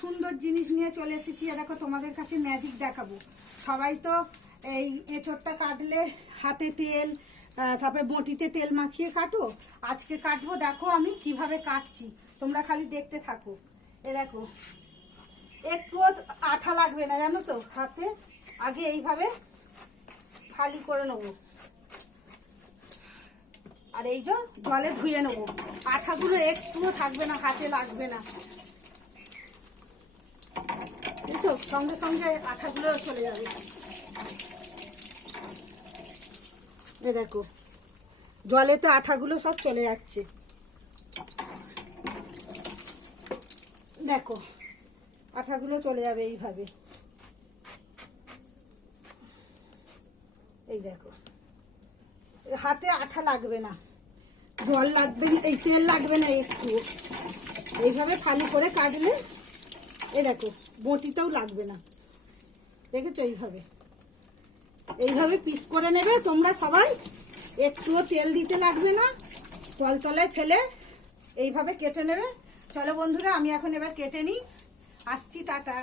সুন্দর জিনিস নিয়ে চলে এসেছি। দেখো তোমাদের কাছে ম্যাজিক দেখাবো। সবাই তো এই এঁচোড়টা কাটলে হাতে তেল, তারপরে বটিতে তেল মাখিয়ে কাটো। আজকে কাটবো, দেখো আমি কিভাবে কাটছি, তোমরা খালি দেখতে থাকো। এ দেখো, একটুও আঠা লাগবে না জানো তো। হাতে আগে এইভাবে ফালি করে নেবো, আর এই যে জলে ধুয়ে নেবো। আঠাগুলো একটুও থাকবে না, হাতে লাগবে না, বুঝছো? সঙ্গে সঙ্গে আঠাগুলো চলে যাবে। এ দেখো, জলেতে আঠাগুলো সব চলে যাচ্ছে। দেখো, আঠাগুলো চলে যাবে এইভাবে। এই দেখো, হাতে আঠা লাগবে না, জল লাগবে, এই তেল লাগবে না একটু। এইভাবে ফালি করে কাটলে এই দেখো বটিতেও লাগবে না, দেখেছো? এইভাবে এইভাবে পিস করে নেবে তোমরা সবাই, একটুও তেল দিতে লাগবে না, তলতলায় ফেলে এইভাবে কেটে নেবে। চলো বন্ধুরা, আমি এখন এবার কেটে নিই, আসছি, টাটা।